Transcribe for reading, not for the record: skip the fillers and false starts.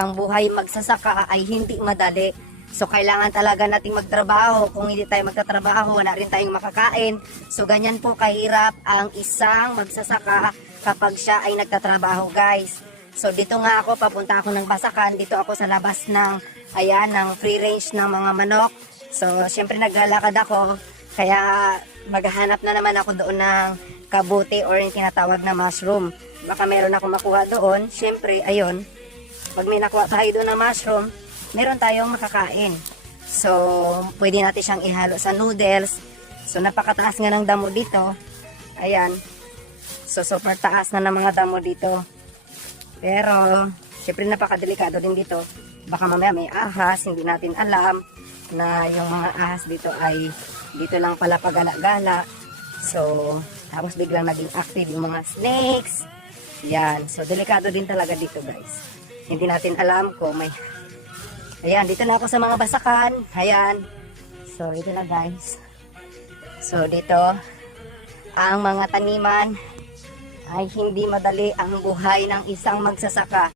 Ang buhay magsasaka ay hindi madali. So kailangan talaga nating magtrabaho. Kung hindi tayo magtatrabaho, wala rin tayong makakain. So ganyan po kahirap ang isang magsasaka kapag siya ay nagtatrabaho, guys. So dito nga ako, papunta ako ng Basakan. Dito ako sa labas ng, ayan, ng free range ng mga manok. So syempre naglalakad ako. Kaya maghahanap na naman ako doon ng kabuti or yung tinatawag na mushroom. Baka meron ako makuha doon. Syempre, ayun. Pag may nakuha tayo doon ng mushroom, meron tayong makakain. So, pwede natin siyang ihalo sa noodles. So, napakataas nga ng damo dito. Ayan. So, super taas na ng mga damo dito. Pero, syempre napakadelikado din dito. Baka mamaya may ahas, hindi natin alam na yung mga ahas dito ay dito lang pala pagala-gala. So, tapos biglang naging active yung mga snakes. Yan. So, delikado din talaga dito, guys. Hindi natin alam kung may... Ayan, dito na ako sa mga Basakan. Ayan. So, dito na, guys. So, dito, ang mga taniman ay hindi madali ang buhay ng isang magsasaka.